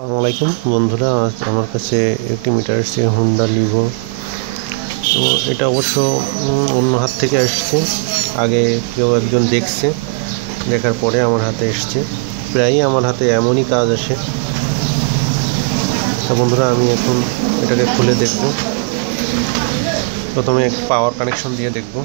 আসসালামু আলাইকুম বন্ধুরা, আজ আমার কাছে একটি মিটার এসেছে হোন্ডা লিভো। তো এটা অবশ্য অন্য হাত থেকে আসছে, আগে কেউ একজন দেখছে, দেখার পরে আমার হাতে এসছে। প্রায়ই আমার হাতে এমনই কাজ আসে। তো বন্ধুরা, আমি এখন এটাকে খুলে দেখব। প্রথমে পাওয়ার কানেকশন দিয়ে দেখব।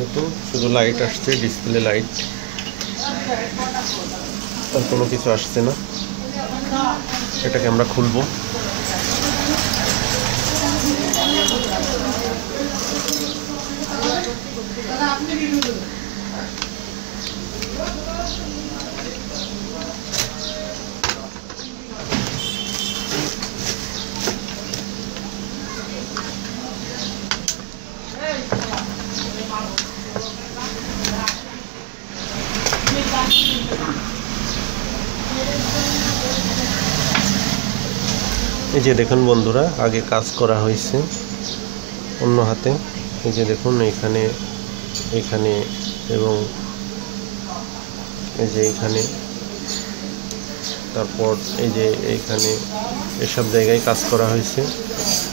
দেখুন, শুধু লাইট আসছে, ডিসপ্লে লাইট, আর কোনো কিছু আসছে না। এটাকে আমরা খুলবো। এই যে দেখুন বন্ধুরা, আগে কাজ করা হয়েছে অন্য হাতে। এই যে দেখুন, এখানে এবং এই যে এইখানে, তারপর এই যে এইখানে, এসব জায়গায় কাজ করা হয়েছে,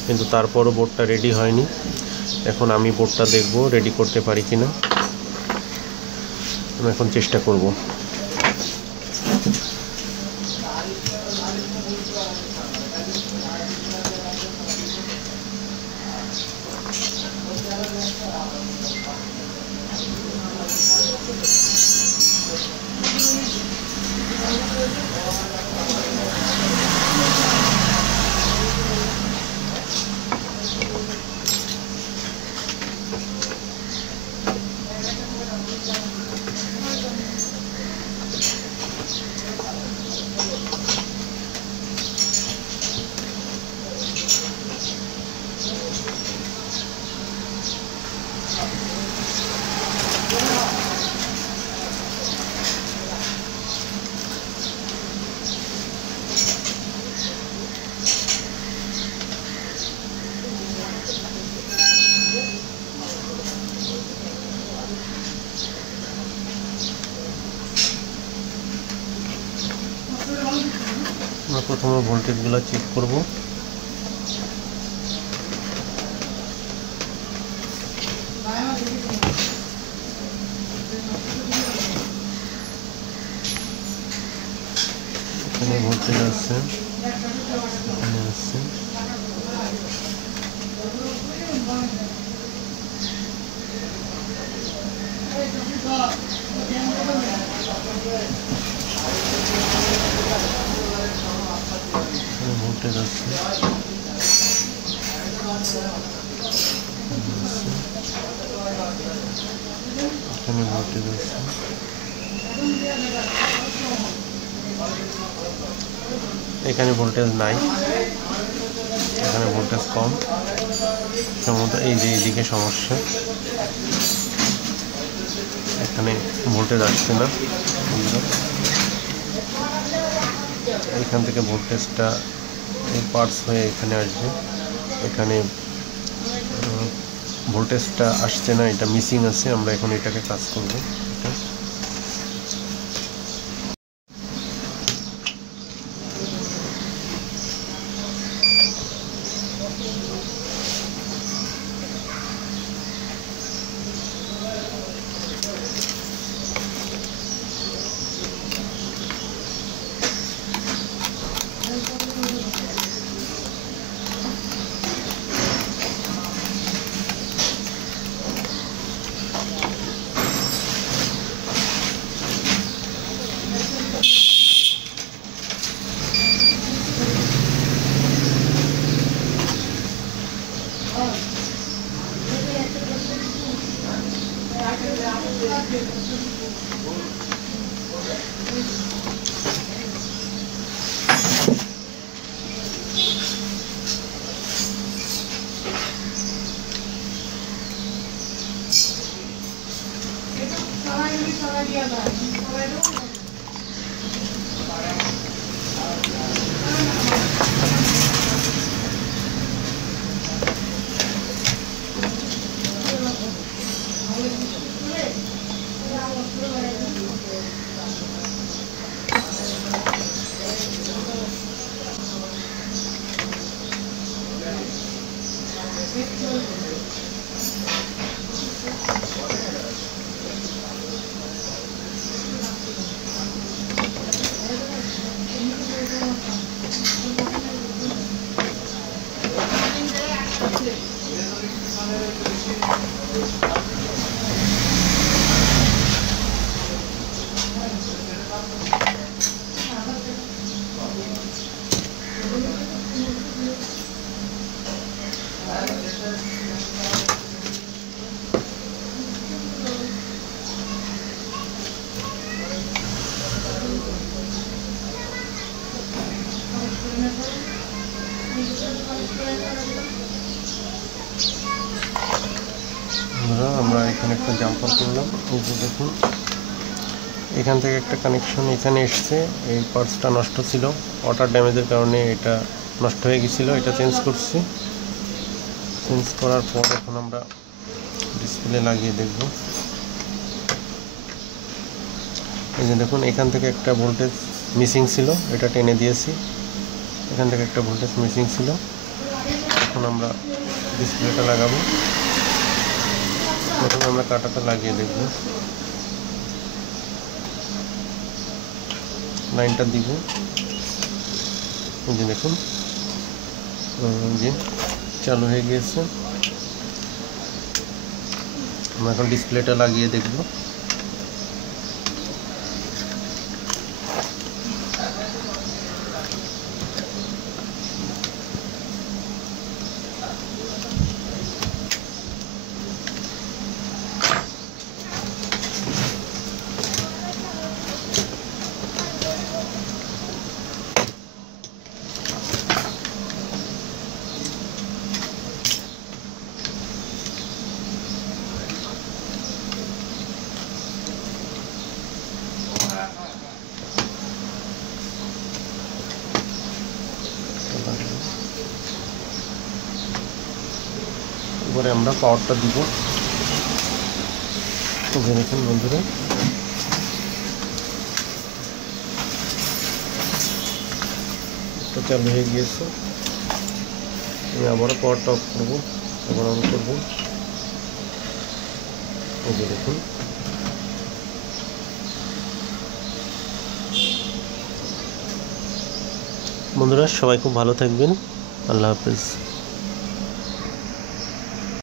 কিন্তু তারপরও বোর্ডটা রেডি হয়নি। এখন আমি বোর্ডটা দেখব রেডি করতে পারি কিনা। আমি এখন চেষ্টা করব। আমরা প্রথমে ভোল্টেজগুলো চেক করব। এখানে ভোল্টেজ আছে, এখানে আছে। ভোল্টেজ আছে, এখানে ভোল্টেজ আছে, এখানে ভোল্টেজ নাই, এখানে ভোল্টেজ কম। সম্ভবত এই যে এইদিকে সমস্যা, এখানে ভোল্টেজ আসছে না। এখান থেকে ভোল্টেজটা পার্স হয়ে এখানে আসবে। এখানে ভোল্টেজটা আসছে না, এটা মিসিং আছে। আমরা এখন এটাকে কাজ করব। আমরা এখানে একটা জাম্পার করলাম। এই যে দেখুন, এখান থেকে একটা কানেকশন এখানে এসছে। এই পার্টসটা নষ্ট ছিল, ওয়াটার ড্যামেজের কারণে এটা নষ্ট হয়ে গেছিলো। এটা চেঞ্জ করছি। চেঞ্জ করার পর এখন আমরা ডিসপ্লে লাগিয়ে দেখব। এই যে দেখুন, এখান থেকে একটা ভোল্টেজ মিসিং ছিল, এটা টেনে দিয়েছি। এখান থেকে একটা ভোল্টেজ মিসিং ছিল। এখন আমরা ডিসপ্লেটা লাগাবো। প্রথমে আমরা কাটাটা লাগিয়ে দেখব, লাইনটা দিব। এই যে দেখুন, যে চালু হয়ে গিয়েছে। আমরা এখন ডিসপ্লেটা লাগিয়ে দেখব। এবারে আমরা পাওয়ারটা দিব। দেখুন বন্ধুরা, চালু হয়ে গিয়েছে। আমি আবারও পাওয়ারটা অফ করবো, আবার অন করবো। এই যে দেখুন, বন্ধুরা সবাই খুব ভালো থাকবেন। আল্লাহ হাফেজ।